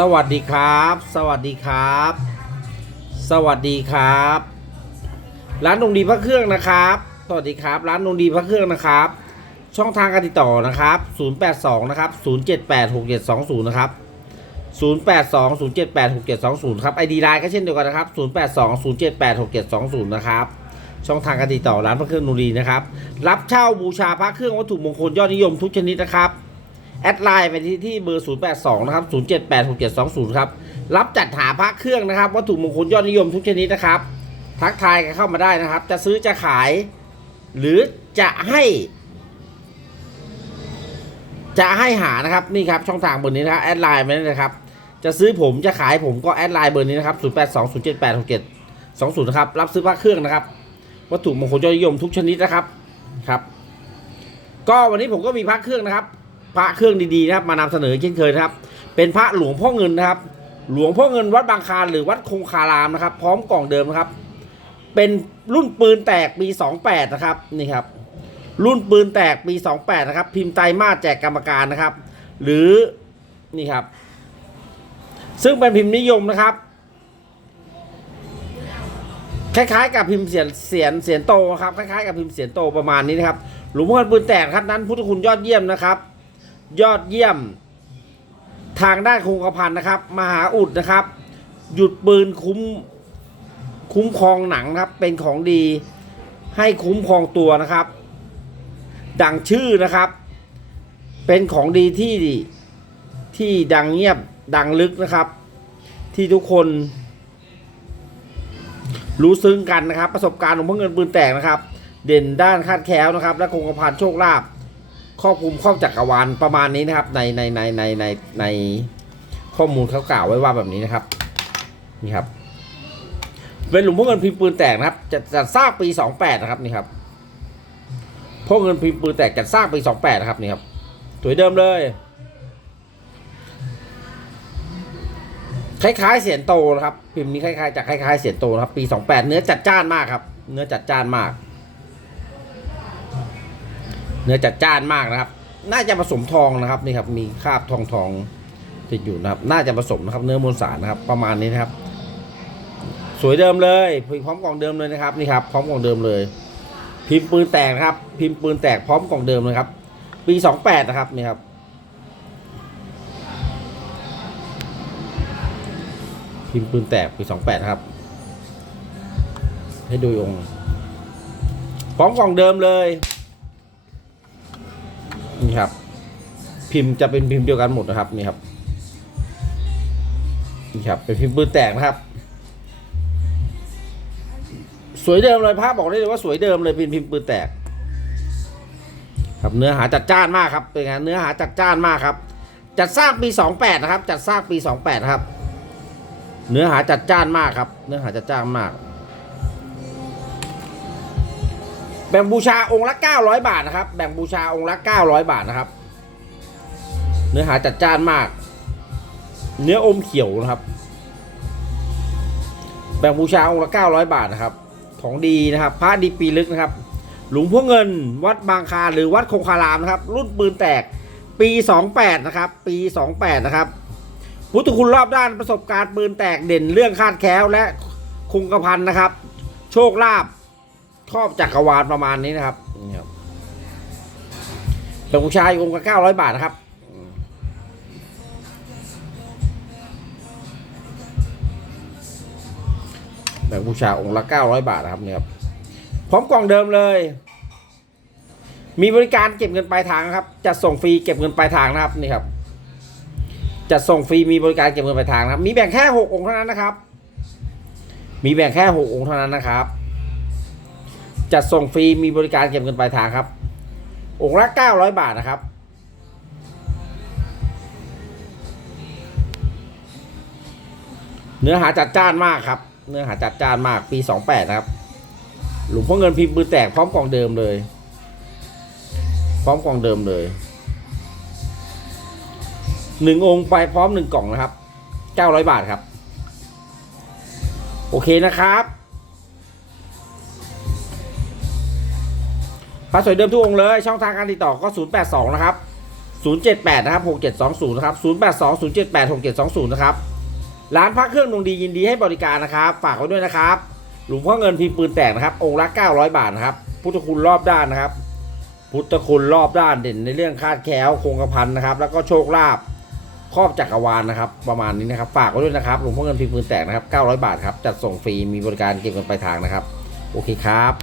สวัสดีครับ สวัสดีครับ สวัสดีครับ ร้านดงดีพระเครื่องนะครับ สวัสดีครับ ร้านดงดีพระเครื่องนะครับ ช่องทางการติดต่อนะครับ 082 นะครับ 0786720 นะครับ 082 078 6720 ครับ ID ไลน์ก็เช่นเดียวกันนะครับ 082 078 6720 นะครับ ช่องทางการติดต่อร้านพระเครื่องนูรีนะครับ รับเช่าบูชาพระเครื่องวัตถุมงคลยอดนิยมทุกชนิดนะครับ แอดไลน์ไปที่ที่เบอร์ 082 นะครับ 0786720 ครับ รับจัดหาพระเครื่องนะครับ วัตถุมงคลยอดนิยมทุกชนิดนะครับ ทักทายกันเข้ามาได้นะครับ จะซื้อจะขาย หรือจะให้ จะให้หานะครับนี่ครับช่องทางเบอร์นี้นะครับแอดไลน์มาได้เลยครับ จะซื้อผมจะขายผมก็แอดไลน์เบอร์นี้นะครับ082 078 6720นะครับ รับซื้อพระเครื่องนะครับ วัตถุมงคลยอดนิยมทุกชนิดนะครับ ครับ ก็วันนี้ผมก็มีพระเครื่องนะครับ พระเครื่องดีๆนะครับมานำเสนอเช่นเคยนะครับ เป็นพระหลวงพ่อเงินนะครับ หลวงพ่อเงินวัดบางคานหรือวัดคงคารามนะครับ พร้อมกล่องเดิมนะครับ เป็นรุ่นปืนแตกปี 28 นะครับนี่ครับ รุ่นปืนแตกปี 28 นะครับ พิมพ์ไตมาแจกกรรมการนะครับ หรือนี่ครับ ซึ่งเป็นพิมพ์นิยมนะครับคล้ายๆกับพิมพ์เสียนเสียนเสียนโตครับคล้ายๆกับพิมพ์เสียนโตประมาณนี้นะครับหลวงพ่อเงินปืนแตกครับนั้นพุทธคุณยอดเยี่ยมนะครับ ยอดเยี่ยม ทางด้านคงกระพันนะครับ มหาอุดนะครับ หยุดปืนคุ้มคุ้มครองหนังนะครับ เป็นของดีให้คุ้มครองตัวนะครับ ดังชื่อนะครับ เป็นของดีที่ที่ดังเงียบดังลึกนะครับ ที่ทุกคน รู้ซึ้งกันนะครับ ประสบการณ์ของพวกเงินปืนแตกนะครับ เด่นด้านคาดแคล้วนะครับ และคงกระพันโชคลาภ ครอบคลุมครอบจักรวาลประมาณนี้นะครับในในในในในในข้อมูลเขากล่าวไว้ว่าแบบนี้นะครับนี่ครับเป็นหลุมพวกเงินพิมพ์ปืนแตกนะครับจะจะสร้างปีสองแปดนะครับนี่ครับพวกเงินพิมพ์ปืนแตกจะสร้างปีสองแปดนะครับนี่ครับสวยเดิมเลยคล้ายๆเสียนโตนะครับ พิมพ์นี้คล้ายๆจากคล้ายๆเสียนโตนะครับ ปี 28 เนื้อจัดจ้านมากครับ เนื้อจัดจ้านมาก เนื้อจัดจ้านมากนะครับ น่าจะผสมทองนะครับนี่ครับมีคราบทองทองติดอยู่นะครับ น่าจะผสมนะครับ เนื้อมวลสารนะครับ ประมาณนี้นะครับ สวยเดิมเลยพร้อมกล่องเดิมเลยนะครับนี่ครับ พร้อมกล่องเดิมเลย พิมพ์ปืนแตกนะครับ พิมพ์ปืนแตกพร้อมกล่องเดิมเลยครับ ปี28นะครับนี่ครับพิมพ์ปืนแตกปี28นะครับ ให้ดูองค์พร้อมกล่องเดิมเลย นี่ครับ พิมพ์จะเป็นพิมพ์เดียวกันหมดนะครับนี่ครับนี่ครับ เป็นพิมพ์ปืนแตกนะครับ สวยเดิมเลยภาพบอกได้เลยว่าสวยเดิมเลยเป็นพิมพ์ปืนแตก ครับเนื้อหาจัดจ้านมากครับเป็นไงเนื้อหาจัดจ้านมากครับ จัดสร้างปี 28 นะครับ จัดสร้างปี 28นะครับ เนื้อหาจัดจ้านมากครับ เนื้อหาจัดจ้านมาก แบ่งบูชาองค์ละ 900 บาทนะครับ แบ่งบูชาองค์ละ 900 บาทนะครับ เนื้อหาจัดจ้านมาก เนื้ออมเขียวนะครับ แบ่งบูชาองค์ละ 900 บาทนะครับ ของดีนะครับ พระดีปีลึกนะครับ หลวงพ่อเงิน วัดบางคาหรือวัดคงคารามนะครับ รุ่นปืนแตกปี 28 นะครับ ปี 28 นะครับ พุทธคุณรอบด้านประสบการณ์ปืนแตกเด่นเรื่องคาดแคล้วและคงกระพันนะครับ โชคลาภ ครอบจักรวาลประมาณนี้นะครับนี่ครับหลวงชายองค์ละเก้าร้อยบาทนะครับแบบบูชาองค์ละเก้าร้อยบาทนะครับเนี่ยครับพร้อมกล่องเดิมเลย มีบริการเก็บเงินปลายทางนะครับจะส่งฟรีเก็บเงินปลายทางนะครับนี่ครับจะส่งฟรีมีบริการเก็บเงินปลายทางนะครับ มีแบ่งแค่หกองค์เท่านั้นนะครับ มีแบ่งแค่หกองค์เท่านั้นนะครับ จะส่งฟรีมีบริการเก็บเงินปลายทางครับ องค์ละเก้าร้อยบาทนะครับ เนื้อหาจัดจ้านมากครับ เนื้อหาจัดจ้านมากปีสองแปดนะครับ หลวงพ่อเงินพิมพ์ปืนแตกพร้อมกล่องเดิมเลย พร้อมกล่องเดิมเลยหนึ่งองค์ไปพร้อมหนึ่งกล่องนะครับเก้าร้อยบาทครับ โอเคนะครับ ระสวยเดิมทุกองเลยช่องทางการติดต่อก็ 082 นะครับ 078 นะครับ 6720 นะครับ 082 078 6720 นะครับ ร้านพระเครื่องดวงดียินดีให้บริการนะครับ ฝากไว้ด้วยนะครับ หลวงพ่อเงินพิมพ์ปืนแตกนะครับ องค์ละ 900 บาทนะครับ พุทธคุณรอบด้านนะครับ พุทธคุณรอบด้านเด่นในเรื่องคาดแคล้วคงกระพันนะครับ แล้วก็โชคลาภครอบจักรวาลนะครับ ประมาณนี้นะครับ ฝากไว้ด้วยนะครับ หลวงพ่อเงินพิมพ์ปืนแตกนะครับ 900 บาทครับ จัดส่งฟรี มีบริการเก็บเงินปลายทางนะครับ โอเคครับ